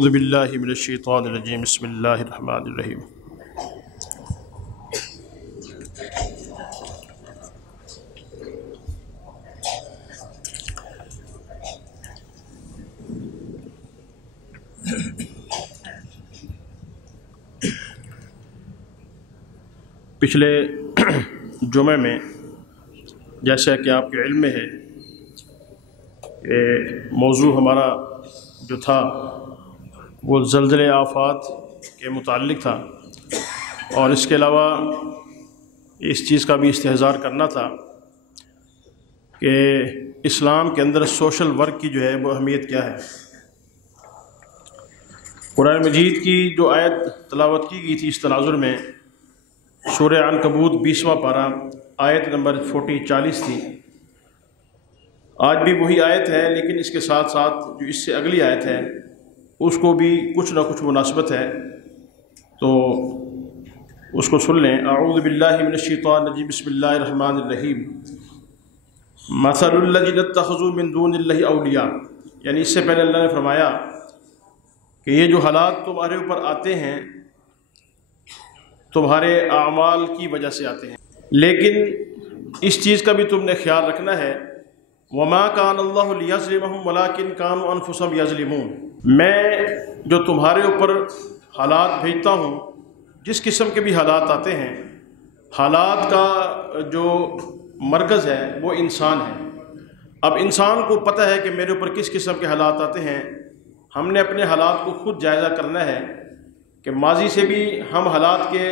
اعوذ باللہ من الشیطان الرجیم بسم اللہ الرحمن الرحیم۔ پچھلے جمعے میں جیسا کہ آپ کے علم میں ہے کہ موضوع ہمارا جو تھا وہ زلزلے آفات کے متعلق تھا، اور اس کے علاوہ اس چیز کا بھی استحضار کرنا تھا کہ اسلام کے اندر سوشل ورک کی جو ہے وہ اہمیت کیا ہے۔ قرآن مجید کی جو آیت تلاوت کی گئی تھی اس تناظر میں سورہ عنکبوت 20واں پارہ آیت نمبر 40 تھی۔ آج بھی وہی آیت ہے، لیکن اس کے ساتھ ساتھ جو اس سے اگلی آیت ہے اس کو بھی کچھ نہ کچھ مناسبت ہے، تو اس کو سن لیں۔ اعوذ باللہ من الشیطان الرجیم بسم اللہ الرحمن الرحیم۔ مثل الذین اتخذوا من دون اللہ اولیاء، یعنی اس سے پہلے اللہ نے فرمایا کہ یہ جو حالات تمہارے اوپر آتے ہیں تمہارے اعمال کی وجہ سے آتے ہیں، لیکن اس چیز کا بھی تم نے خیال رکھنا ہے وما کان اللہ لیظلمہم ولکن کانوا انفسہم یظلمون، میں جو تمہارے اوپر حالات بھیجتا ہوں، جس قسم کے بھی حالات آتے ہیں، حالات کا جو مرکز ہے وہ انسان ہے۔ اب انسان کو پتہ ہے کہ میرے اوپر کس قسم کے حالات آتے ہیں، ہم نے اپنے حالات کو خود جائزہ کرنا ہے کہ ماضی سے بھی ہم حالات کے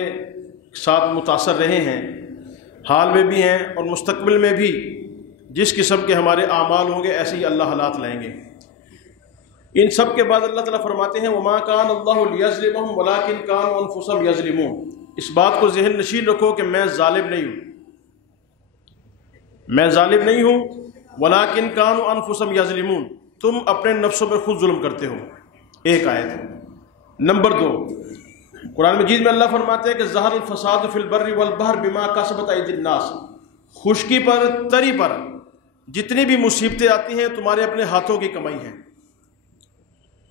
ساتھ متاثر رہے ہیں، حال میں بھی ہیں، اور مستقبل میں بھی جس قسم کے ہمارے اعمال ہوں گے ایسے ہی اللہ حالات لائیں گے۔ ان سب کے بعد اللہ تعالیٰ فرماتے ہیں وما کان اللہ لیظلمہم ولکن کانوا انفسہم یظلمون۔ اس بات کو ذہن نشین رکھو کہ میں ظالم نہیں ہوں، میں ظالم نہیں ہوں، ولکن کانوا انفسہم یظلمون، تم اپنے نفسوں پر خود ظلم کرتے ہو۔ ایک آیت۔ نمبر 2، قرآن مجید میں اللہ فرماتے ہیں کہ ظہر الفساد فی البر والبحر بما کسبت ایدی الناس، خشکی پر تری پر جتنی بھی مصیبتیں آتی ہیں تمہارے اپنے ہاتھوں کی کمائی ہیں۔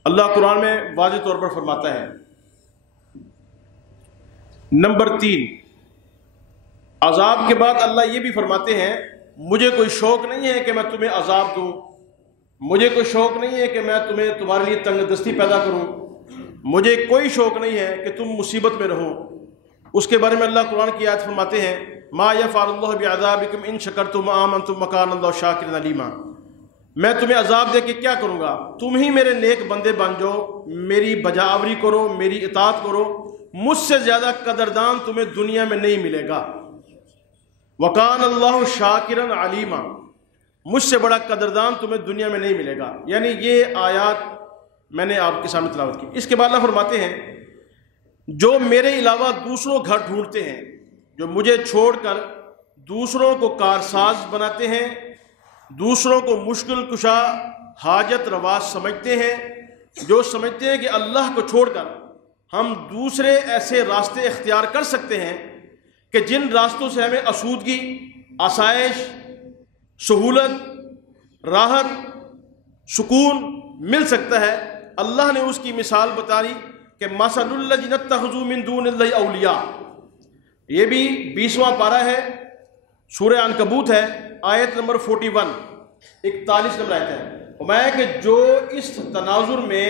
اللہ قرآن میں واضح طور پر فرماتا ہے۔ نمبر 3، عذاب کے بعد اللہ یہ بھی فرماتے ہیں مجھے کوئی شوق نہیں ہے کہ میں تمہیں عذاب دوں، مجھے کوئی شوق نہیں ہے کہ میں تمہارے لیے تنگ دستی پیدا کروں، مجھے کوئی شوق نہیں ہے کہ تم مصیبت میں رہو۔ اس کے بارے میں اللہ قرآن کی آیت فرماتے ہیں ما یفعل اللہ بعذابکم ان شکرتم وآمنتم وکان اللہ شاکرا علیما، میں تمہیں عذاب دے کے کیا کروں گا، تم ہی میرے نیک بندے بن جاؤ، میری بجاوری کرو، میری اطاعت کرو، مجھ سے زیادہ قدردان تمہیں دنیا میں نہیں ملے گا۔ وکان اللہ شاکرا علیما، مجھ سے بڑا قدردان تمہیں دنیا میں نہیں ملے گا۔ یعنی یہ آیات میں نے آپ کے سامنے تلاوت کی۔ اس کے بعد اللہ فرماتے ہیں جو میرے علاوہ دوسروں گھر ڈھونڈتے ہیں، جو مجھے چھوڑ کر دوسروں کو کارساز بناتے ہیں، دوسروں کو مشکل کشا حاجت روا سمجھتے ہیں، جو سمجھتے ہیں کہ اللہ کو چھوڑ کر ہم دوسرے ایسے راستے اختیار کر سکتے ہیں کہ جن راستوں سے ہمیں آسودگی، آسائش، سہولت، راحت، سکون مل سکتا ہے، اللہ نے اس کی مثال بتائی کہ مثل الذین اتخذوا من دون اللہ اولیاء۔ یہ بھی 20واں پارہ ہے، سورہ عنکبوت ہے، آیت نمبر 41، 41 نمبر آیت ہے۔ میں کہ جو اس تناظر میں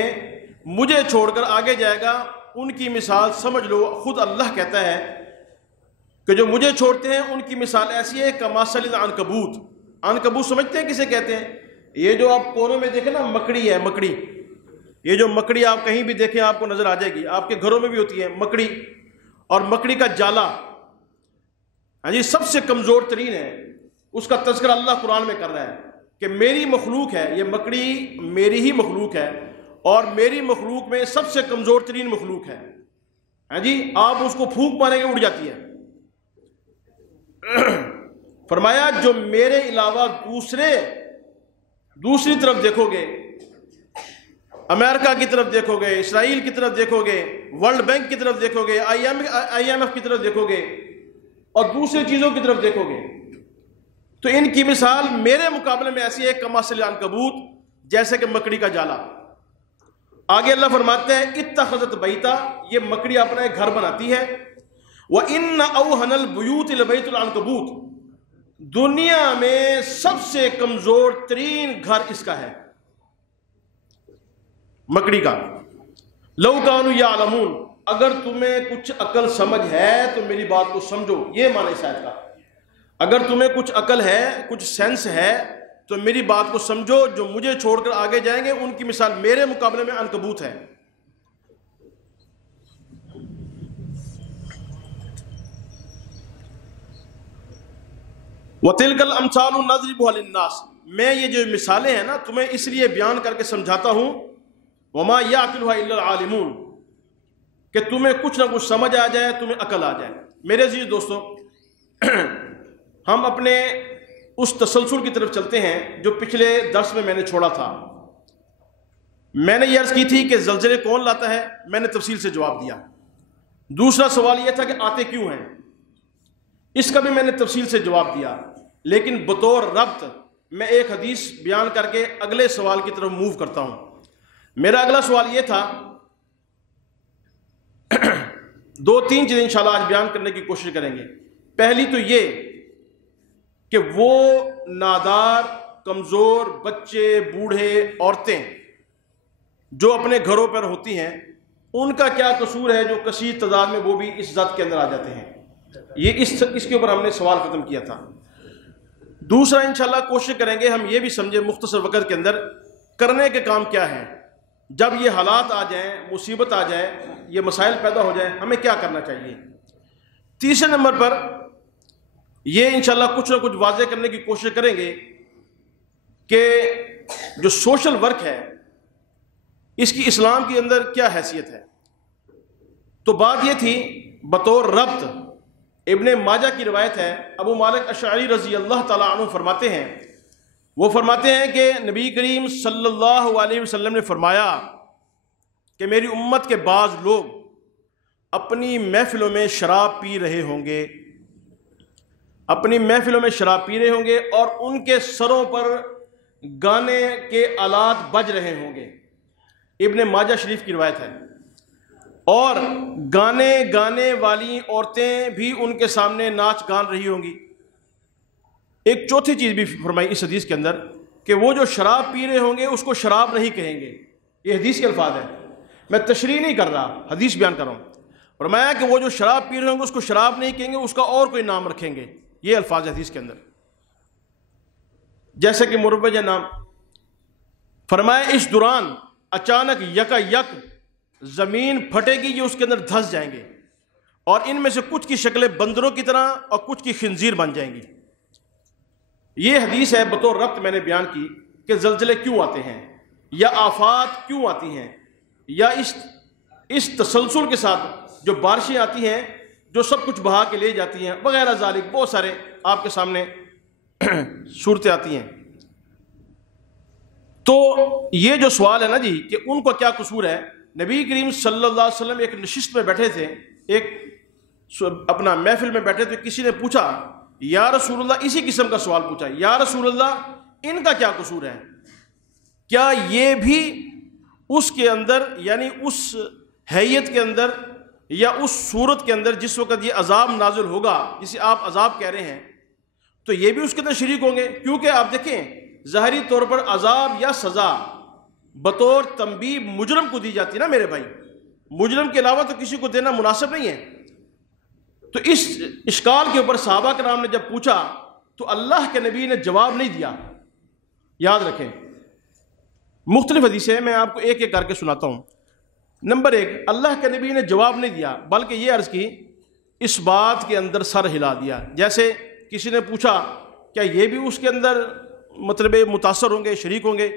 مجھے چھوڑ کر آگے جائے گا ان کی مثال سمجھ لو، خود اللہ کہتا ہے کہ جو مجھے چھوڑتے ہیں ان کی مثال ایسی ہے کمثل العنکبوت۔ عنکبوت سمجھتے ہیں کسے کہتے ہیں؟ یہ جو آپ کونوں میں دیکھیں نا، مکڑی ہے، مکڑی، یہ جو مکڑی آپ کہیں بھی دیکھیں آپ کو نظر آ جائے گی، آپ کے گھروں میں بھی ہوتی ہے مکڑی، اور مکڑی کا جالا ہاں جی سب سے کمزور ترین ہے، اس کا تذکرہ اللہ قرآن میں کر رہا ہے کہ میری مخلوق ہے، یہ مکڑی میری ہی مخلوق ہے، اور میری مخلوق میں سب سے کمزور ترین مخلوق ہے ہاں جی، آپ اس کو پھونک ماریں گے اڑ جاتی ہے۔ فرمایا جو میرے علاوہ دوسری طرف دیکھو گے، امریکہ کی طرف دیکھو گے، اسرائیل کی طرف دیکھو گے، ورلڈ بینک کی طرف دیکھو گے، IMF کی طرف دیکھو گے، اور دوسری چیزوں کی طرف دیکھو گے، تو ان کی مثال میرے مقابلے میں ایسی ہے کمثل العنکبوت، جیسے کہ مکڑی کا جالا۔ آگے اللہ فرماتے ہیں اتخذت بیتا، یہ مکڑی اپنا ایک گھر بناتی ہے، وَإِنَّ أَوْهَنَ الْبُيُوتِ لَبَيْتُ الْعَنْكَبُوتِ، دنیا میں سب سے کمزور ترین گھر اس کا ہے، مکڑی کا۔ لَوْ كَانُوا يَعْلَمُونَ، اگر تمہیں کچھ عقل سمجھ ہے تو میری بات کو سمجھو، یہ معنی اس آیت کا۔ اگر تمہیں کچھ عقل ہے، کچھ سینس ہے تو میری بات کو سمجھو، جو مجھے چھوڑ کر آگے جائیں گے ان کی مثال میرے مقابلے میں عنکبوت ہے۔ وَتِلْكَ الْأَمْثَالُ نَضْرِبُهَا لِلنَّاسِ، میں یہ جو مثالیں ہیں نا تمہیں اس لیے بیان کر کے سمجھاتا ہوں، وَمَا يَعْقِلُهَا إِلَّا الْعَالِمُونَ، کہ تمہیں کچھ نہ کچھ سمجھ آ جائے، تمہیں عقل آ جائے۔ میرے عزیز دوستو، ہم اپنے اس تسلسل کی طرف چلتے ہیں جو پچھلے درس میں نے چھوڑا تھا۔ میں نے یہ عرض کی تھی کہ زلزلے کون لاتا ہے، میں نے تفصیل سے جواب دیا۔ دوسرا سوال یہ تھا کہ آتے کیوں ہیں، اس کا بھی میں نے تفصیل سے جواب دیا۔ لیکن بطور ربط میں ایک حدیث بیان کر کے اگلے سوال کی طرف موو کرتا ہوں۔ میرا اگلا سوال یہ تھا، دو تین چیزیں انشاءاللہ آج بیان کرنے کی کوشش کریں گے۔ پہلی تو یہ کہ وہ نادار، کمزور بچے، بوڑھے، عورتیں جو اپنے گھروں پر ہوتی ہیں، ان کا کیا قصور ہے جو کثیر تعداد میں وہ بھی اس ذات کے اندر آ جاتے ہیں۔ یہ اس کے اوپر ہم نے سوال ختم کیا تھا۔ دوسرا انشاءاللہ کوشش کریں گے ہم یہ بھی سمجھیں مختصر وقت کے اندر کرنے کے کام کیا ہیں، جب یہ حالات آ جائیں، مصیبت آ جائے، یہ مسائل پیدا ہو جائیں، ہمیں کیا کرنا چاہیے۔ تیسرے نمبر پر یہ انشاءاللہ کچھ نہ کچھ واضح کرنے کی کوشش کریں گے کہ جو سوشل ورک ہے اس کی اسلام کے اندر کیا حیثیت ہے۔ تو بات یہ تھی بطور ربط، ابن ماجہ کی روایت ہے، ابو مالک اشعری رضی اللہ تعالیٰ عنہ فرماتے ہیں، وہ فرماتے ہیں کہ نبی کریم صلی اللہ علیہ وسلم نے فرمایا کہ میری امت کے بعض لوگ اپنی محفلوں میں شراب پی رہے ہوں گے، اپنی محفلوں میں شراب پی رہے ہوں گے اور ان کے سروں پر گانے کے آلات بج رہے ہوں گے۔ ابن ماجہ شریف کی روایت ہے۔ اور گانے گانے والی عورتیں بھی ان کے سامنے ناچ گان رہی ہوں گی۔ ایک چوتھی چیز بھی فرمائی اس حدیث کے اندر کہ وہ جو شراب پی رہے ہوں گے اس کو شراب نہیں کہیں گے، یہ حدیث کے الفاظ ہیں، میں تشریح نہیں کر رہا، حدیث بیان کر رہا ہوں۔ فرمایا کہ وہ جو شراب پی رہے ہوں گے اس کو شراب نہیں کہیں گے، اس کا اور کوئی نام رکھیں گے، یہ الفاظ حدیث کے اندر، جیسے کہ مروج نام۔ فرمایا اس دوران اچانک یکا یک زمین پھٹے گی، یہ اس کے اندر دھس جائیں گے، اور ان میں سے کچھ کی شکلیں بندروں کی طرح اور کچھ کی خنزیر بن جائیں گی۔ یہ حدیث ہے بطور ربط میں نے بیان کی کہ زلزلے کیوں آتے ہیں، یا آفات کیوں آتی ہیں، یا اس تسلسل کے ساتھ جو بارشیں آتی ہیں جو سب کچھ بہا کے لے جاتی ہیں وغیرہ ذالک، بہت سارے آپ کے سامنے صورتیں آتی ہیں۔ تو یہ جو سوال ہے نا جی کہ ان کو کیا قصور ہے، نبی کریم صلی اللہ علیہ وسلم ایک نشست میں بیٹھے تھے، ایک اپنا محفل میں بیٹھے تھے، کسی نے پوچھا یا رسول اللہ، اسی قسم کا سوال پوچھا، یا رسول اللہ ان کا کیا قصور ہے، کیا یہ بھی اس کے اندر یعنی اس حیت کے اندر یا اس صورت کے اندر جس وقت یہ عذاب نازل ہوگا جسے آپ عذاب کہہ رہے ہیں، تو یہ بھی اس کے اندر شریک ہوں گے؟ کیونکہ آپ دیکھیں ظاہری طور پر عذاب یا سزا بطور تنبیہ مجرم کو دی جاتی ہے نا میرے بھائی، مجرم کے علاوہ تو کسی کو دینا مناسب نہیں ہے۔ تو اس اشکال کے اوپر صحابہ کرام نے جب پوچھا تو اللہ کے نبی نے جواب نہیں دیا۔ یاد رکھیں مختلف حدیثیں میں آپ کو ایک ایک کر کے سناتا ہوں۔ نمبر ایک، اللہ کے نبی نے جواب نہیں دیا بلکہ یہ عرض کی، اس بات کے اندر سر ہلا دیا۔ جیسے کسی نے پوچھا کیا یہ بھی اس کے اندر مطلب متاثر ہوں گے، شریک ہوں گے،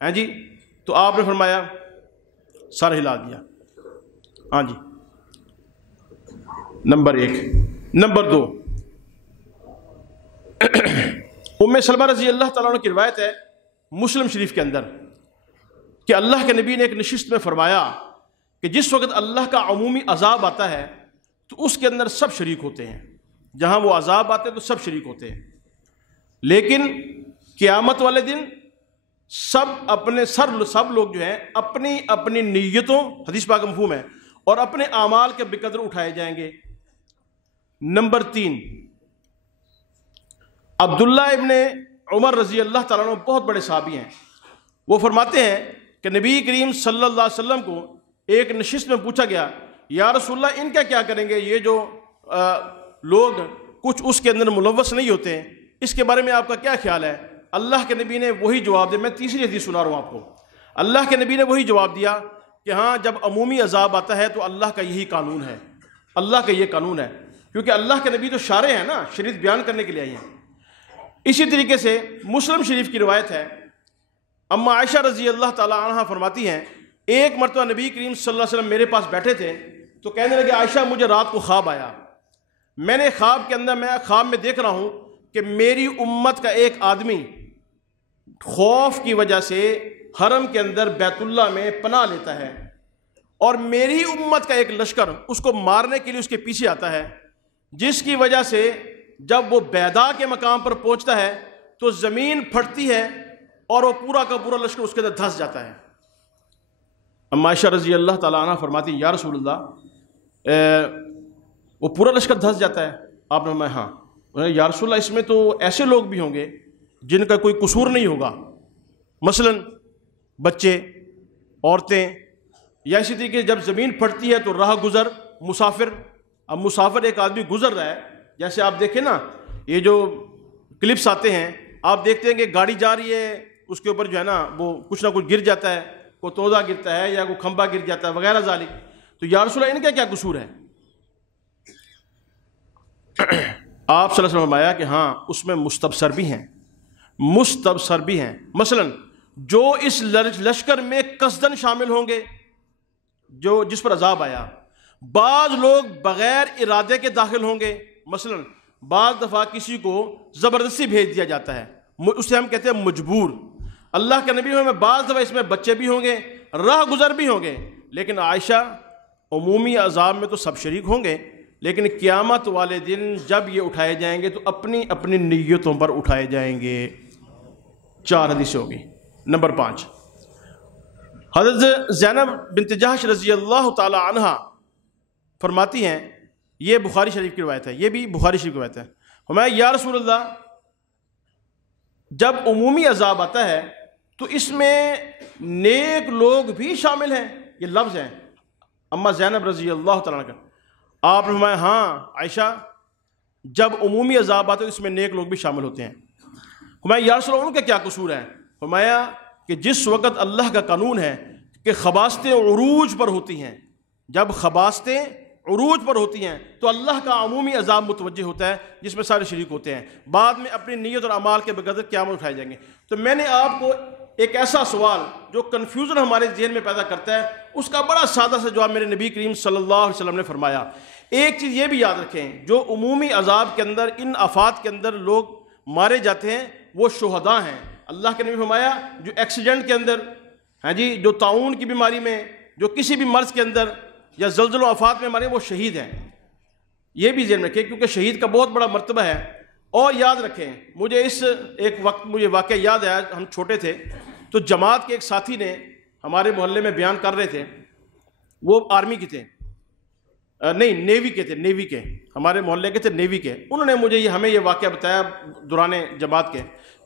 ہیں جی؟ تو آپ نے فرمایا سر ہلا دیا، ہاں جی، نمبر ایک۔ نمبر دو، ام سلمہ رضی اللہ تعالیٰ عنہ کی روایت ہے مسلم شریف کے اندر کہ اللہ کے نبی نے ایک نشست میں فرمایا کہ جس وقت اللہ کا عمومی عذاب آتا ہے تو اس کے اندر سب شریک ہوتے ہیں، جہاں وہ عذاب آتے ہیں تو سب شریک ہوتے ہیں، لیکن قیامت والے دن سب لوگ جو ہیں اپنی اپنی نیتوں، حدیث پاک کا مفہوم ہے، اور اپنے اعمال کے بقدر اٹھائے جائیں گے۔ نمبر 3، عبداللہ ابن عمر رضی اللہ تعالیٰ عنہ بہت بڑے صحابی ہیں، وہ فرماتے ہیں کہ نبی کریم صلی اللہ علیہ وسلم کو ایک نشست میں پوچھا گیا، یا رسول اللہ ان کا کیا کریں گے، یہ جو لوگ کچھ اس کے اندر ملوث نہیں ہوتے ہیں، اس کے بارے میں آپ کا کیا خیال ہے؟ اللہ کے نبی نے وہی جواب دیا، میں تیسری حدیث سنا رہا ہوں آپ کو، اللہ کے نبی نے وہی جواب دیا کہ ہاں جب عمومی عذاب آتا ہے تو اللہ کا یہی قانون ہے، اللہ کا یہ قانون ہے، کیونکہ اللہ کے نبی تو شارع ہیں نا، شریعت بیان کرنے کے لیے آئی ہیں۔ اسی طریقے سے مسلم شریف کی روایت ہے، اما عائشہ رضی اللہ تعالی عنہ فرماتی ہیں ایک مرتبہ نبی کریم صلی اللہ علیہ وسلم میرے پاس بیٹھے تھے تو کہنے لگے عائشہ مجھے رات کو خواب آیا، میں نے خواب میں دیکھ رہا ہوں کہ میری امت کا ایک آدمی خوف کی وجہ سے حرم کے اندر بیت اللہ میں پناہ لیتا ہے، اور میری امت کا ایک لشکر اس کو مارنے کے لیے اس کے پیچھے آتا ہے، جس کی وجہ سے جب وہ بیدا کے مقام پر پہنچتا ہے تو زمین پھٹتی ہے اور وہ پورا کا پورا لشکر اس کے اندر دھس جاتا ہے۔ اما عائشہ رضی اللہ تعالیٰ عنہ فرماتی ہیں یا رسول اللہ وہ پورا لشکر دھس جاتا ہے؟ آپ نے فرمایا ہاں۔ یا رسول اللہ اس میں تو ایسے لوگ بھی ہوں گے جن کا کوئی قصور نہیں ہوگا، مثلا بچے، عورتیں، یا اسی طریقے جب زمین پھٹتی ہے تو راہ گزر، مسافر، اب مسافر ایک آدمی گزر رہا ہے، جیسے آپ دیکھیں نا یہ جو کلپس آتے ہیں آپ دیکھتے ہیں کہ گاڑی جا رہی ہے، اس کے اوپر جو ہے نا وہ کچھ نہ کچھ گر جاتا ہے، کوئی توزہ گرتا ہے یا کوئی کھمبا گر جاتا ہے وغیرہ ذالک، تو یا رسول اللہ ان کا کیا قصور ہے؟ آپ صلی اللہ علیہ وسلم نے فرمایا کہ ہاں اس میں مستبصر بھی ہیں، مثلا جو اس لشکر میں قصدن شامل ہوں گے جس پر عذاب آیا، بعض لوگ بغیر ارادے کے داخل ہوں گے، مثلا بعض دفعہ کسی کو زبردستی بھیج دیا جاتا ہے، اسے ہم کہتے ہیں مجبور۔ اللہ کے نبی میں بعض دفعہ اس میں بچے بھی ہوں گے، راہ گزر بھی ہوں گے، لیکن عائشہ عمومی عذاب میں تو سب شریک ہوں گے، لیکن قیامت والے دن جب یہ اٹھائے جائیں گے تو اپنی اپنی نیتوں پر اٹھائے جائیں گے۔ 4 حدیثیں ہوگی۔ نمبر 5، حضرت زینب بنت جحش رضی اللہ تعالی عنہ فرماتی ہیں، یہ بخاری شریف کی روایت ہے، یہ بھی بخاری شریف کی روایت ہے، فرمایا یا رسول اللہ جب عمومی عذاب آتا ہے تو اس میں نیک لوگ بھی شامل ہیں، یہ لفظ ہیں اما زینب رضی اللہ تعالیٰ عنہ کا۔ آپ نے فرمایا ہاں عائشہ جب عمومی عذاب آتا ہے تو اس میں نیک لوگ بھی شامل ہوتے ہیں۔ فرمایا یا رسول اللہ ان کا کیا قصور ہے؟ فرمایا کہ جس وقت اللہ کا قانون ہے کہ خباستیں عروج پر ہوتی ہیں، جب خباستیں عروج پر ہوتی ہیں تو اللہ کا عمومی عذاب متوجہ ہوتا ہے جس میں سارے شریک ہوتے ہیں، بعد میں اپنی نیت اور اعمال کے بقدر قیامت اٹھائے جائیں گے۔ تو میں نے آپ کو ایک ایسا سوال جو کنفیوژن ہمارے ذہن میں پیدا کرتا ہے اس کا بڑا سادہ سا جواب میرے نبی کریم صلی اللہ علیہ وسلم نے فرمایا۔ ایک چیز یہ بھی یاد رکھیں، جو عمومی عذاب کے اندر ان آفات کے اندر لوگ مارے جاتے ہیں وہ شہداء ہیں۔ اللہ کے نبی فرمایا جو ایکسیڈنٹ کے اندر جو طاعون کی بیماری میں، جو کسی بھی مرض کے اندر یا زلزل و آفات میں مرے وہ شہید ہیں۔ یہ بھی ذہن رکھیں کیونکہ شہید کا بہت بڑا مرتبہ ہے۔ اور یاد رکھیں مجھے ایک وقت مجھے واقعہ یاد آیا، ہم چھوٹے تھے تو جماعت کے ایک ساتھی نے ہمارے محلے میں بیان کر رہے تھے، وہ آرمی کے تھے، نہیں نیوی کے، ہمارے محلے کے تھے نیوی کے۔ انہوں نے مجھے ہمیں یہ واقعہ بتایا دوران جماعت کے،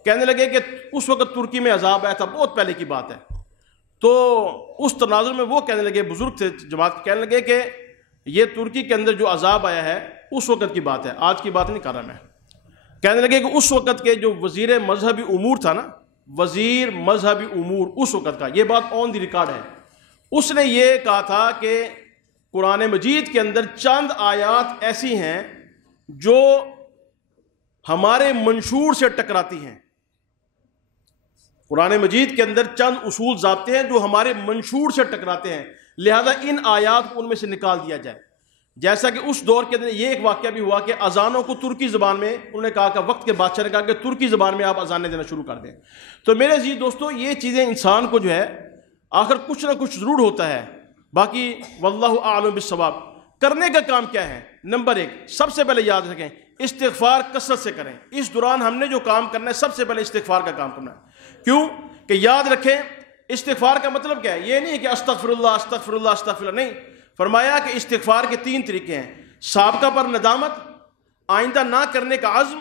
کہنے لگے کہ اس وقت ترکی میں عذاب آیا تھا، بہت پہلے کی بات ہے، تو اس تناظر میں وہ کہنے لگے، بزرگ تھے جماعت کے، کہنے لگے کہ یہ ترکی کے اندر جو عذاب آیا ہے اس وقت کی بات ہے، آج کی بات نہیں کر رہا میں۔ کہنے لگے کہ اس وقت کے جو وزیر مذہبی امور تھا نا، وزیر مذہبی امور اس وقت کا، یہ بات آن دی ریکارڈ ہے، اس نے یہ کہا تھا کہ قرآن مجید کے اندر چند آیات ایسی ہیں جو ہمارے منشور سے ٹکراتی ہیں، قرآن مجید کے اندر چند اصول ضابطے ہیں جو ہمارے منشور سے ٹکراتے ہیں، لہذا ان آیات کو ان میں سے نکال دیا جائے۔ جیسا کہ اس دور کے اندر یہ ایک واقعہ بھی ہوا کہ اذانوں کو ترکی زبان میں، انہوں نے کہا کہ وقت کے بادشاہ نے کہا کہ ترکی زبان میں آپ اذانیں دینا شروع کر دیں۔ تو میرے عزیز دوستو یہ چیزیں انسان کو جو ہے آخر کچھ نہ کچھ ضرور ہوتا ہے، باقی واللہ اعلم بالصواب۔ کرنے کا کام کیا ہے؟ نمبر 1 سب سے پہلے یاد رکھیں استغفار کثرت سے کریں۔ اس دوران ہم نے جو کام کرنا ہے سب سے پہلے استغفار کا کام کرنا ہے۔ کیوں کہ یاد رکھیں استغفار کا مطلب کیا ہے. یہ نہیں ہے کہ استغفر اللہ استغفر اللہ استغفر اللہ، نہیں. فرمایا کہ استغفار کے 3 طریقے ہیں: سابقہ پر ندامت، آئندہ نہ کرنے کا عزم،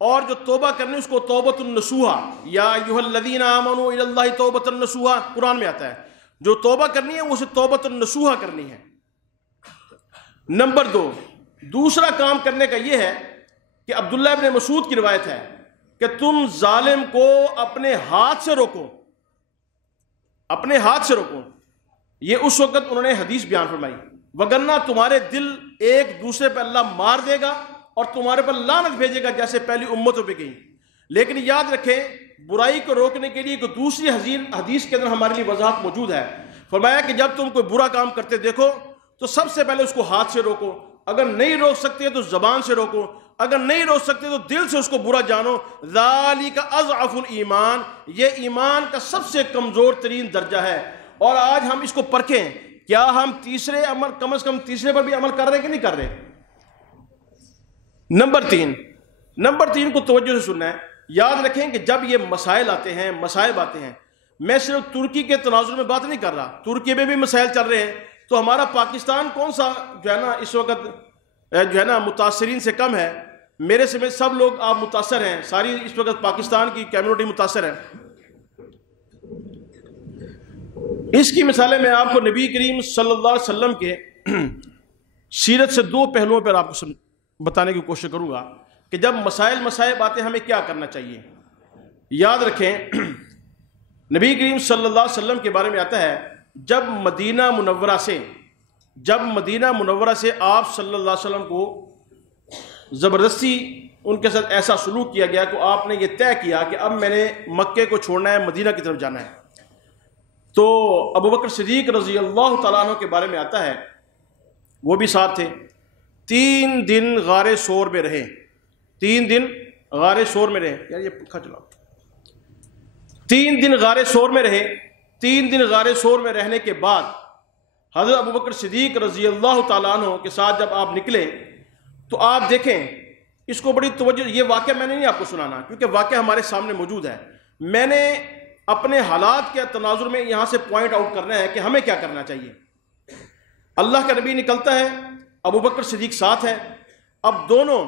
اور جو توبہ کرنی اس کو توبۃ النصوحہ، یا ایھا الذین آمنوا الی اللہ توبۃ النصوحہ قرآن میں آتا ہے. جو توبہ کرنی ہے وہ اسے توبۃ النصوحہ کرنی ہے. نمبر 2، دوسرا کام کرنے کا یہ ہے کہ عبداللہ ابن مسعود کی روایت ہے کہ تم ظالم کو اپنے ہاتھ سے روکو، اپنے ہاتھ سے روکو. یہ اس وقت انہوں نے حدیث بیان فرمائی، وگرنہ تمہارے دل ایک دوسرے پہ اللہ مار دے گا اور تمہارے پر لعنت بھیجے گا جیسے پہلی امتوں پہ گئی. لیکن یاد رکھیں برائی کو روکنے کے لیے ایک دوسری حدیث کے اندر ہمارے لیے وضاحت موجود ہے. فرمایا کہ جب تم کوئی برا کام کرتے دیکھو تو سب سے پہلے اس کو ہاتھ سے روکو، اگر نہیں روک سکتے تو زبان سے روکو، اگر نہیں روک سکتے تو دل سے اس کو برا جانو. ذالک اضعف الایمان، یہ ایمان کا سب سے کمزور ترین درجہ ہے. اور آج ہم اس کو پرکھیں، کیا ہم تیسرے عمل، کم از کم تیسرے پر بھی عمل کر رہے ہیں کہ نہیں کر رہے. نمبر 3 کو توجہ سے سننا ہے. یاد رکھیں کہ جب یہ مسائل آتے ہیں، مصائب آتے ہیں، میں صرف ترکی کے تناظر میں بات نہیں کر رہا، ترکی میں بھی مسائل چل رہے ہیں. تو ہمارا پاکستان کون سا جو ہے نا اس وقت جو ہے نا متاثرین سے کم ہے. میرے سمیت سب لوگ آپ متاثر ہیں، ساری اس وقت پاکستان کی کمیونٹی متاثر ہے. اس کی مثالیں میں آپ کو نبی کریم صلی اللہ علیہ وسلم کے سیرت سے 2 پہلوؤں پر آپ کو بتانے کی کوشش کروں گا کہ جب مصائب آتے ہیں ہمیں کیا کرنا چاہیے. یاد رکھیں نبی کریم صلی اللہ علیہ وسلم کے بارے میں آتا ہے جب مدینہ منورہ سے آپ صلی اللہ علیہ وسلم کو زبردستی ان کے ساتھ ایسا سلوک کیا گیا کہ آپ نے یہ طے کیا کہ اب میں نے مکے کو چھوڑنا ہے، مدینہ کی طرف جانا ہے. تو ابوبکر صدیق رضی اللہ تعالیٰ عنہ کے بارے میں آتا ہے وہ بھی ساتھ تھے. 3 دن غار ثور میں رہے. 3 دن غار ثور میں رہے. یار یہ پنکھا چلاؤ. 3 دن غار ثور میں رہے. 3 دن غار ثور میں رہنے کے بعد حضرت ابوبکر صدیق رضی اللہ تعالیٰ عنہ کے ساتھ جب آپ نکلے تو آپ دیکھیں اس کو بڑی توجہ. یہ واقعہ میں نے نہیں آپ کو سنانا کیونکہ واقعہ ہمارے سامنے موجود ہے. میں نے اپنے حالات کے تناظر میں یہاں سے پوائنٹ آؤٹ کرنا ہے کہ ہمیں کیا کرنا چاہیے. اللہ کا نبی نکلتا ہے، ابوبکر صدیق ساتھ ہے. اب دونوں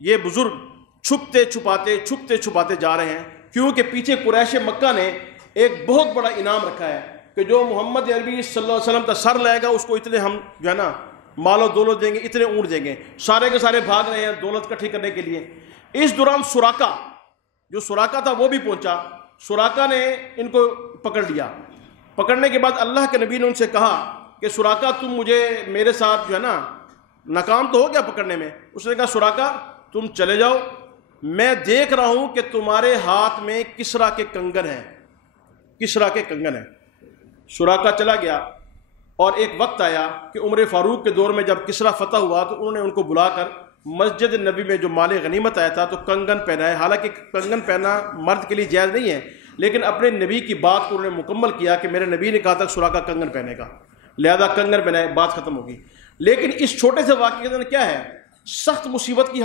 یہ بزرگ چھپتے چھپاتے جا رہے ہیں کیونکہ پیچھے قریش مکہ نے ایک بہت بڑا انعام رکھا ہے کہ جو محمد عربی صلی اللہ علیہ وسلم کا سر لائے گا اس کو اتنے ہم جو ہے نا مال و دولت دیں گے، اتنے اونٹ دیں گے. سارے کے سارے بھاگ رہے ہیں دولت اکٹھی کرنے کے لیے. اس دوران سراقہ تھا وہ بھی پہنچا. سراقہ نے ان کو پکڑ لیا. پکڑنے کے بعد اللہ کے نبی نے ان سے کہا کہ سراقہ تم مجھے میرے ساتھ جو ہے نا ناکام تو ہو گیا پکڑنے میں. اس نے کہا سراقہ تم چلے جاؤ، میں دیکھ رہا ہوں کہ تمہارے ہاتھ میں کسرا کے کنگن ہیں. سراقہ چلا گیا اور ایک وقت آیا کہ عمر فاروق کے دور میں جب کسرا فتح ہوا تو انہوں نے ان کو بلا کر مسجد نبی میں جو مال غنیمت آیا تھا تو کنگن پہنائے. حالانکہ کنگن پہننا مرد کے لیے جائز نہیں ہے، لیکن اپنے نبی کی بات کو انہوں نے مکمل کیا کہ میرے نبی نے کہا تھا سراقہ کنگن پہنے گا، لہذا کنگن پہنائے، بات ختم ہوگی. لیکن اس چھوٹے سے واقعے کے اندر کیا ہے؟ سخت مصیبت کی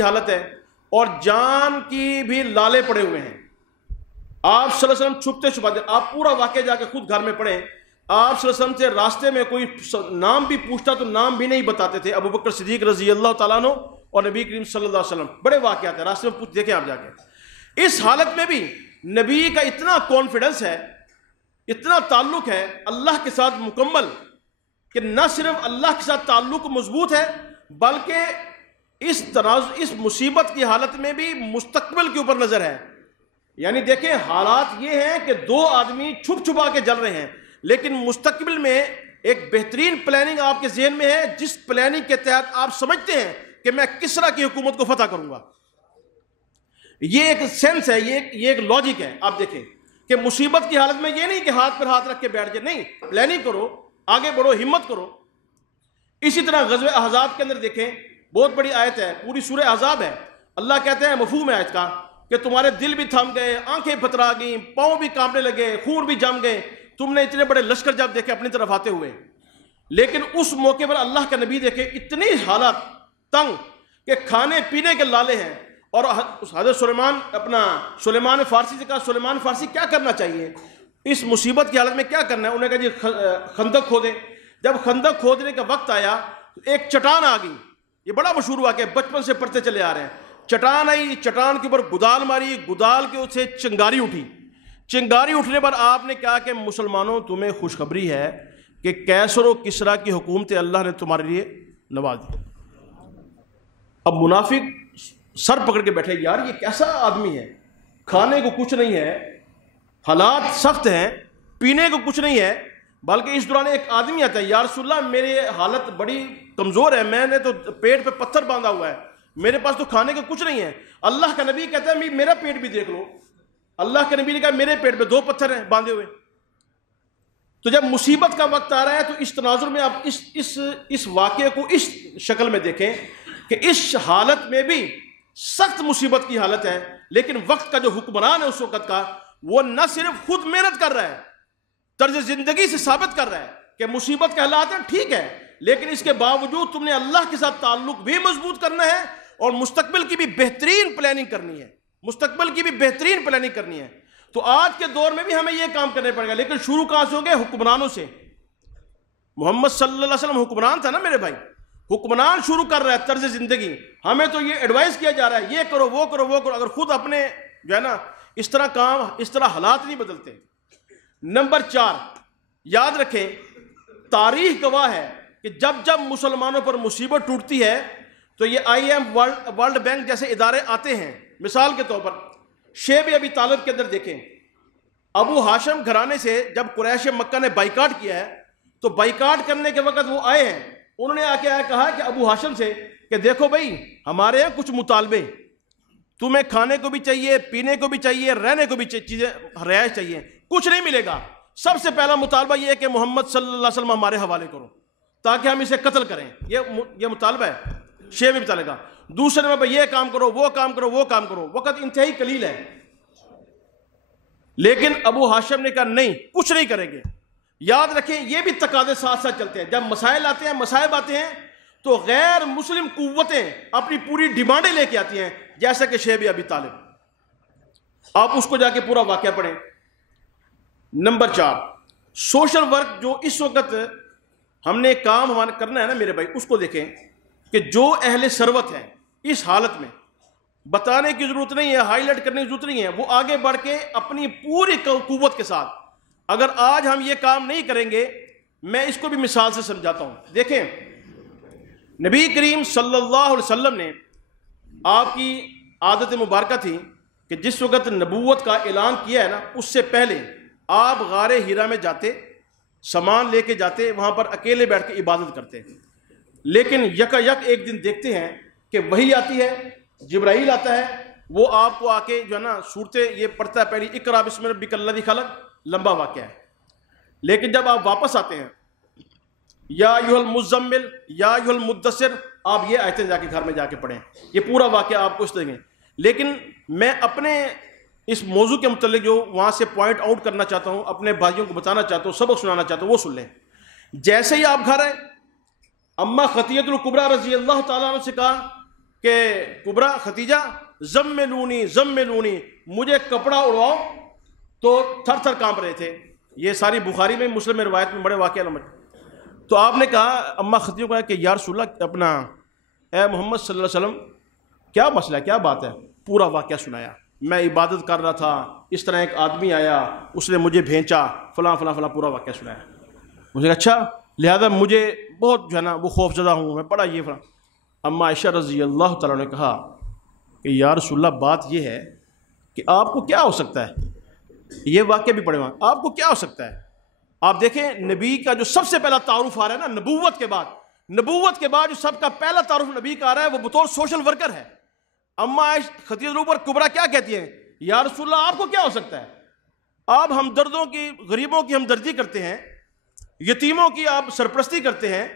حالت ہے اور جان کی بھی لالے پڑے ہوئے ہیں. آپ صلی اللہ علیہ وسلم چھپتے چھپاتے، آپ پورا واقعہ جا کے خود گھر میں پڑھیں. آپ صلی اللہ علیہ وسلم سے راستے میں کوئی نام بھی پوچھتا تو نام بھی نہیں بتاتے تھے. ابوبکر صدیق رضی اللہ تعالیٰ عنہ اور نبی کریم صلی اللہ علیہ وسلم بڑے واقعات ہیں، راستے میں دیکھیں آپ جا کے. اس حالت میں بھی نبی کا اتنا کانفیڈنس ہے، اتنا تعلق ہے اللہ کے ساتھ مکمل کہ نہ صرف اللہ کے ساتھ تعلق مضبوط ہے بلکہ اس مصیبت کی حالت میں بھی مستقبل کے اوپر نظر ہے. یعنی دیکھیں حالات یہ ہیں کہ 2 آدمی چھپا کے جل رہے ہیں، لیکن مستقبل میں ایک بہترین پلاننگ آپ کے ذہن میں ہے جس پلاننگ کے تحت آپ سمجھتے ہیں کہ میں کسرا کی حکومت کو فتح کروں گا. یہ ایک سینس ہے، یہ ایک لاجک ہے. آپ دیکھیں کہ مصیبت کی حالت میں یہ نہیں کہ ہاتھ پر ہاتھ رکھ کے بیٹھ جائے، نہیں، پلاننگ کرو، آگے بڑھو، ہمت کرو. اسی طرح غزوہ احزاب کے اندر دیکھیں بہت بڑی آیت ہے، پوری سورہ احزاب ہے. اللہ کہتے ہیں مفہوم ہے آیت کا کہ تمہارے دل بھی تھم گئے، آنکھیں پھترا گئیں، پاؤں بھی کانپنے لگے، خون بھی جم گئے. تم نے اتنے بڑے لشکر جب دیکھے اپنی طرف آتے ہوئے، لیکن اس موقع پر اللہ کا نبی دیکھے اتنی حالت تنگ کہ کھانے پینے کے لالے ہیں اور حضرت سلیمان فارسی سے کہا سلیمان فارسی کیا کرنا چاہیے اس مصیبت کی حالت میں، کیا کرنا ہے؟ انہوں نے کہا جی خندق کھودیں۔ جب خندق کھودنے کا وقت آیا تو ایک چٹان آ گئی، یہ بڑا مشہور واقعہ ہے، بچپن سے پڑھتے چلے آ رہے ہیں۔ چٹان آئی، چٹان کے اوپر گدال ماری، گدال کے سے چنگاری اٹھی۔ چنگاری اٹھنے پر آپ نے کہا کہ مسلمانوں تمہیں خوشخبری ہے کہ کیسر و کسریٰ کی حکومتیں اللہ نے تمہارے لیے نواز دی۔ اب منافق سر پکڑ کے بیٹھے، یار یہ کیسا آدمی ہے، کھانے کو کچھ نہیں ہے، حالات سخت ہیں، پینے کو کچھ نہیں ہے، بلکہ اس دوران ایک آدمی آتا ہے، یا رسول اللہ میری حالت بڑی کمزور ہے، میں نے تو پیٹ پہ پتھر باندھا ہوا ہے، میرے پاس تو کھانے کو کچھ نہیں ہے۔ اللہ کا نبی کہتا ہے میرا پیٹ بھی دیکھ لو۔ اللہ کے نبی نے کہا میرے پیٹ پہ 2 پتھر ہیں باندھے ہوئے۔ تو جب مصیبت کا وقت آ رہا ہے تو اس تناظر میں آپ اس واقعے کو اس شکل میں دیکھیں کہ اس حالت میں بھی سخت مصیبت کی حالت ہے، لیکن وقت کا جو حکمران ہے اس وقت کا، وہ نہ صرف خود محنت کر رہا ہے، طرز زندگی سے ثابت کر رہا ہے کہ مصیبت کے حالات ہیں ٹھیک ہے، لیکن اس کے باوجود تم نے اللہ کے ساتھ تعلق بھی مضبوط کرنا ہے اور مستقبل کی بھی بہترین پلاننگ کرنی ہے، مستقبل کی بھی بہترین پلاننگ کرنی ہے۔ تو آج کے دور میں بھی ہمیں یہ کام کرنے پڑے گا، لیکن شروع کہاں سے ہوں گے؟ حکمرانوں سے۔ محمد صلی اللہ علیہ وسلم حکمران تھا نا میرے بھائی، حکمران شروع کر رہا ہے طرز زندگی، ہمیں تو یہ ایڈوائز کیا جا رہا ہے یہ کرو وہ کرو وہ کرو، اگر خود اپنے جو ہے نا اس طرح حالات نہیں بدلتے۔ نمبر 4 یاد رکھیں، تاریخ گواہ ہے کہ جب مسلمانوں پر مصیبت ٹوٹتی ہے تو یہ IM ورلڈ بینک جیسے ادارے آتے ہیں۔ مثال کے طور پر شیب ابی طالب کے اندر دیکھیں، ابو ہاشم گھرانے سے جب قریش مکہ نے بائیکاٹ کیا ہے تو بائیکاٹ کرنے کے وقت وہ آئے ہیں، انہوں نے آ کے کہا کہ ابو ہاشم سے کہ دیکھو بھائی ہمارے ہیں کچھ مطالبے، تمہیں کھانے کو بھی چاہیے، پینے کو بھی چاہیے، رہنے کو بھی چیزیں رہائش چاہیے، کچھ نہیں ملے گا۔ سب سے پہلا مطالبہ یہ ہے کہ محمد صلی اللہ علیہ وسلم ہمارے حوالے کرو تاکہ ہم اسے قتل کریں، یہ مطالبہ ہے شیب ابی طالب کا۔ دوسرے نمبر یہ کام کرو وہ کام کرو وہ کام کرو، وقت انتہائی قلیل ہے، لیکن ابو ہاشم نے کہا نہیں کچھ نہیں کریں گے۔ یاد رکھیں یہ بھی تقاضے ساتھ ساتھ چلتے ہیں، جب مسائل آتے ہیں مصائب آتے ہیں تو غیر مسلم قوتیں اپنی پوری ڈیمانڈیں لے کے آتی ہیں، جیسا کہ شیب ابی طالب۔ آپ اس کو جا کے پورا واقعہ پڑھیں۔ نمبر 4 سوشل ورک، جو اس وقت ہم نے کام کرنا ہے نا میرے بھائی، اس کو دیکھیں کہ جو اہل ثروت ہیں اس حالت میں بتانے کی ضرورت نہیں ہے، ہائی لائٹ کرنے کی ضرورت نہیں ہے، وہ آگے بڑھ کے اپنی پوری قوت کے ساتھ، اگر آج ہم یہ کام نہیں کریں گے، میں اس کو بھی مثال سے سمجھاتا ہوں۔ دیکھیں نبی کریم صلی اللہ علیہ وسلم نے، آپ کی عادت مبارکہ تھی کہ جس وقت نبوت کا اعلان کیا ہے نا اس سے پہلے آپ غار ہیرا میں جاتے، سامان لے کے جاتے، وہاں پر اکیلے بیٹھ کے عبادت کرتے، لیکن یکا یک ایک دن دیکھتے ہیں کہ وحی آتی ہے، جبرائیل آتا ہے، وہ آپ کو آ کے جو ہے نا صورتیں یہ پڑھتا ہے، پہلی اقرا بسم ربک الذی خلق، لمبا واقعہ ہے، لیکن جب آپ واپس آتے ہیں یا ایھا المزمل یا ایھا المدثر، آپ یہ آیتیں جا کے گھر میں جا کے پڑھیں، یہ پورا واقعہ آپ کو اس طرح۔ لیکن میں اپنے اس موضوع کے متعلق جو وہاں سے پوائنٹ آؤٹ کرنا چاہتا ہوں، اپنے بھائیوں کو بتانا چاہتا ہوں، سبق سنانا چاہتا ہوں، وہ سن لیں۔ جیسے ہی آپ گھر آئے، اما خدیجہ الکبریٰ رضی اللہ تعالیٰ عنہ سے کہا کہ کبریٰ ختیجہ زملونی زملونی، مجھے کپڑا اڑواؤ، تو تھر تھر کانپ رہے تھے۔ یہ ساری بخاری میں مسلم میں روایت میں بڑے واقعہ نمبر۔ تو آپ نے کہا اما خدیجہ کو کہ یا رسول اللہ اپنا اے محمد صلی اللہ علیہ وسلم کیا مسئلہ ہے، کیا بات ہے؟ پورا واقعہ سنایا، میں عبادت کر رہا تھا، اس طرح ایک آدمی آیا، اس نے مجھے بھیجا، فلاں فلاں فلاں، پورا واقعہ سنایا۔ مجھے اچھا، لہذا مجھے بہت جو ہے نا وہ خوف زدہ ہوں، میں بڑا یہ فلاں۔ اما عائشہ رضی اللہ تعالیٰ نے کہا کہ یا رسول اللہ بات یہ ہے کہ آپ کو کیا ہو سکتا ہے، یہ واقعہ بھی پڑھے وہاں، آپ کو کیا ہو سکتا ہے؟ آپ دیکھیں نبی کا جو سب سے پہلا تعارف آ رہا ہے نا نبوت کے بعد جو سب کا پہلا تعارف نبی کا آ رہا ہے وہ بطور سوشل ورکر ہے۔ اما خدیجہ کبریٰ کیا کہتی ہیں؟ یا رسول اللہ آپ کو کیا ہو سکتا ہے؟ آپ ہمدردوں کی، غریبوں کی ہمدردی کرتے ہیں، یتیموں کی آپ سرپرستی کرتے ہیں،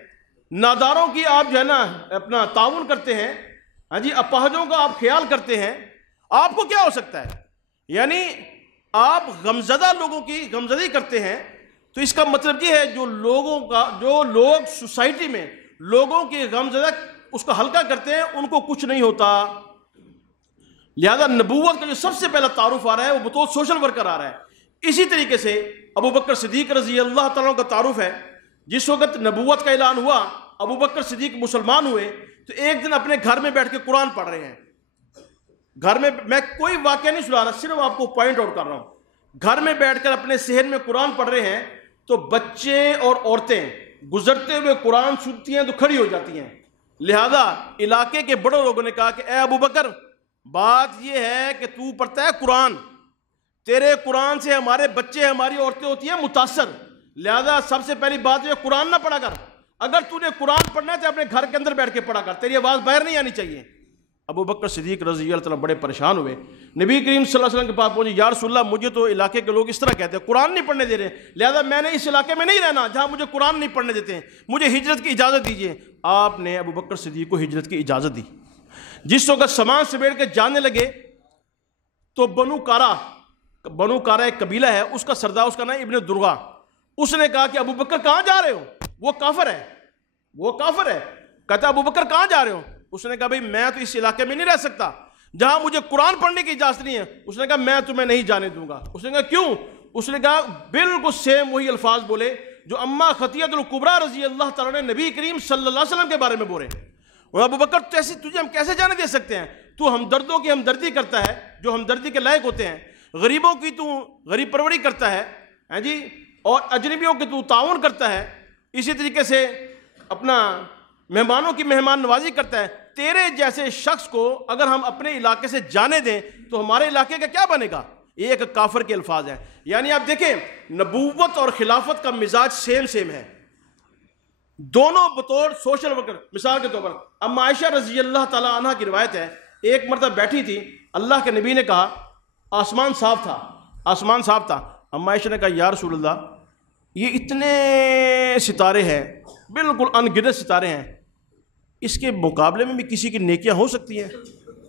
ناداروں کی آپ جو ہے نا اپنا تعاون کرتے ہیں، ہاں جی، اپاہجوں کا آپ خیال کرتے ہیں، آپ کو کیا ہو سکتا ہے؟ یعنی آپ غمزدہ لوگوں کی غمزدی کرتے ہیں، تو اس کا مطلب یہ ہے جو لوگ سوسائٹی میں لوگوں کی غمزدہ اس کو ہلکا کرتے ہیں، ان کو کچھ نہیں ہوتا۔ لہذا نبوت کا جو سب سے پہلا تعارف آ رہا ہے وہ بطور سوشل ورکر آ رہا ہے۔ اسی طریقے سے ابو بکر صدیق رضی اللہ تعالیٰ کا تعارف ہے، جس وقت نبوت کا اعلان ہوا ابو بکر صدیق مسلمان ہوئے تو ایک دن اپنے گھر میں بیٹھ کے قرآن پڑھ رہے ہیں۔ گھر میں کوئی واقعہ نہیں سنا رہا، صرف آپ کو پوائنٹ آؤٹ کر رہا ہوں۔ گھر میں بیٹھ کر اپنے صحن میں قرآن پڑھ رہے ہیں تو بچے اور عورتیں گزرتے ہوئے قرآن سنتی ہیں تو کھڑی ہو جاتی ہیں۔ لہذا علاقے کے بڑے لوگوں نے کہا کہ اے ابو بکر، بات یہ ہے کہ تو پڑھتا ہے قرآن، تیرے قرآن سے ہمارے بچے ہماری عورتیں ہوتی ہیں متاثر، لہذا سب سے پہلی بات یہ قرآن نہ پڑھا کر، اگر تو نے قرآن پڑھنا ہے تو اپنے گھر کے اندر بیٹھ کے پڑھا کر، تیری آواز باہر نہیں آنی چاہیے۔ ابو بکر صدیق رضی اللہ تعالیٰ بڑے پریشان ہوئے، نبی کریم صلی اللہ علیہ وسلم کے پاس پہنچے، یا رسول اللہ مجھے تو علاقے کے لوگ اس طرح کہتے ہیں قرآن نہیں پڑھنے دے رہے، لہذا میں نے اس علاقے میں نہیں رہنا جہاں مجھے قرآن نہیں پڑھنے دیتے ہیں، مجھے ہجرت کی اجازت دیجیے۔ آپ نے ابو بکر صدیق کو ہجرت کی اجازت دی۔ جس وقت سامان سمیٹ کے جانے لگے تو بنو کارا ایک قبیلہ ہے، اس کا سردار، اس کا نام ابن درغا، اس نے کہا کہ ابو بکر کہاں جا رہے ہو؟ وہ کافر ہے۔ کہتا ابو بکر کہاں جا رہے ہو؟ اس نے کہا بھئی میں تو اس علاقے میں نہیں رہ سکتا جہاں مجھے قرآن پڑھنے کی اجازت نہیں ہے۔ اس نے کہا میں تمہیں نہیں جانے دوں گا۔ اس نے کہا کیوں؟ اس نے کہا بالکل سیم وہی الفاظ بولے جو اماں خطیۃ الکبریٰ رضی اللہ تعالیٰ نے نبی کریم صلی اللہ علیہ وسلم کے بارے میں بولے۔ اور ابو بکر تجھے ہم کیسے جانے دے سکتے ہیں؟ تو ہمدردوں کی ہمدردی کرتا ہے جو ہمدردی کے لائق ہوتے ہیں، غریبوں کی تو غریب پروری کرتا ہے ہاں جی، اور اجنبیوں کی تو تعاون کرتا ہے، اسی طریقے سے اپنا مہمانوں کی مہمان نوازی کرتا ہے۔ تیرے جیسے شخص کو اگر ہم اپنے علاقے سے جانے دیں تو ہمارے علاقے کا کیا بنے گا؟ یہ ایک کافر کے الفاظ ہیں۔ یعنی آپ دیکھیں نبوت اور خلافت کا مزاج سیم ہے، دونوں بطور سوشل ورکر۔ مثال کے طور پر اما عائشہ رضی اللہ تعالیٰ عنہ کی روایت ہے، ایک مرتبہ بیٹھی تھی، اللہ کے نبی نے کہا آسمان صاف تھا۔ اما عائشہ نے کہا یا رسول اللہ یہ اتنے ستارے ہیں، بالکل ان گنت ستارے ہیں، اس کے مقابلے میں بھی کسی کی نیکیاں ہو سکتی ہیں؟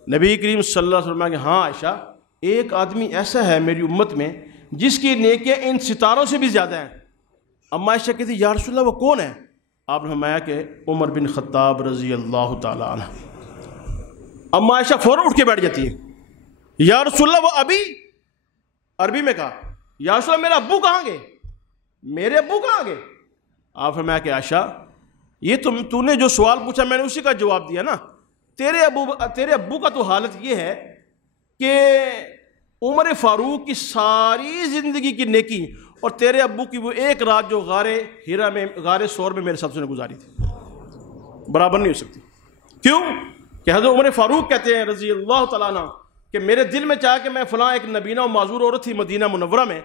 نبی کریم صلی اللہ علیہ وسلم کہ ہاں عائشہ، ایک آدمی ایسا ہے میری امت میں جس کی نیکیاں ان ستاروں سے بھی زیادہ ہیں۔ اما عائشہ کہتی یا رسول اللہ وہ کون ہے؟ آپ نے فرمایا کہ عمر بن خطاب رضی اللہ تعالی عنہ۔ اما عائشہ فوراً اٹھ کے بیٹھ جاتی ہے، یا رسول اللہ وہ ابھی، عربی میں کہا یا رسول اللہ میرے ابو کہاں گئے؟ آپ فرمایا کہ عائشہ یہ تو نے جو سوال پوچھا میں نے اسی کا جواب دیا نا۔ تیرے ابو کا تو حالت یہ ہے کہ عمر فاروق کی ساری زندگی کی نیکی اور تیرے ابو کی وہ ایک رات جو غار سور میں میرے ساتھ نے گزاری تھی برابر نہیں ہو سکتی۔ کیوں کہ حضرت عمر فاروق کہتے ہیں رضی اللہ تعالیٰ عنہ کہ میرے دل میں چاہا کہ میں فلاں ایک نبینہ و معذور عورت تھی مدینہ منورہ میں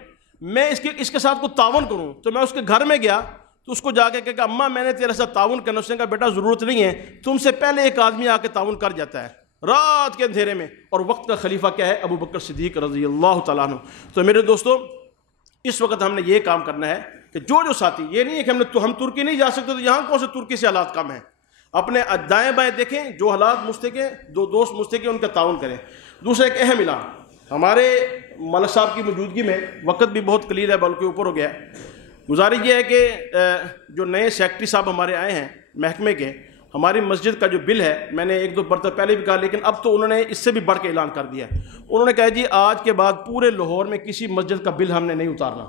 اس کے ساتھ کو تعاون کروں، تو میں اس کے گھر میں گیا تو اس کو جا کے کہا اماں میں نے تیرے ساتھ تعاون کرنا۔ اس نے کہا بیٹا ضرورت نہیں ہے، تم سے پہلے ایک آدمی آ کے تعاون کر جاتا ہے رات کے اندھیرے میں، اور وقت کا خلیفہ کیا ہے؟ ابو بکر صدیق رضی اللہ تعالیٰ عنہ۔ تو میرے دوستو اس وقت ہم نے یہ کام کرنا ہے کہ جو ساتھی، یہ نہیں ہے کہ ہم ترکی نہیں جا سکتے تو یہاں کون سے ترکی سے حالات کم ہیں، اپنے دائیں بائیں دیکھیں، جو حالات مستحق دو دوست مستحق ان کا تعاون کریں۔ دوسرا ایک اہم اعلان، ہمارے ملک صاحب کی موجودگی میں وقت بھی بہت قلیل ہے بلکہ اوپر ہو گیا ہے، گزارش یہ ہے کہ جو نئے سیکٹری صاحب ہمارے آئے ہیں محکمے کے، ہماری مسجد کا جو بل ہے، میں نے ایک دو برتن پہلے بھی کہا لیکن اب تو انہوں نے اس سے بھی بڑھ کے اعلان کر دیا ہے۔ انہوں نے کہا جی آج کے بعد پورے لاہور میں کسی مسجد کا بل ہم نے نہیں اتارنا۔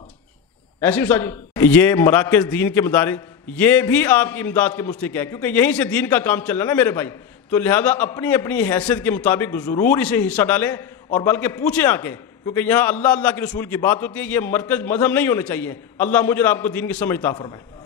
ایسی استاد جی یہ مراکز دین کے مدارس یہ بھی آپ کی امداد کے مستحق ہے، کیونکہ یہیں سے دین کا کام چل رہا ہے نا میرے بھائی، تو لہذا اپنی اپنی حیثیت کے مطابق ضرور اسے حصہ ڈالیں اور بلکہ پوچھیں آ کے، کیونکہ یہاں اللہ کے رسول کی بات ہوتی ہے، یہ مرکز مذہب نہیں ہونے چاہیے۔ اللہ مجھے اور آپ کو دین کی سمجھ عطا فرمائے۔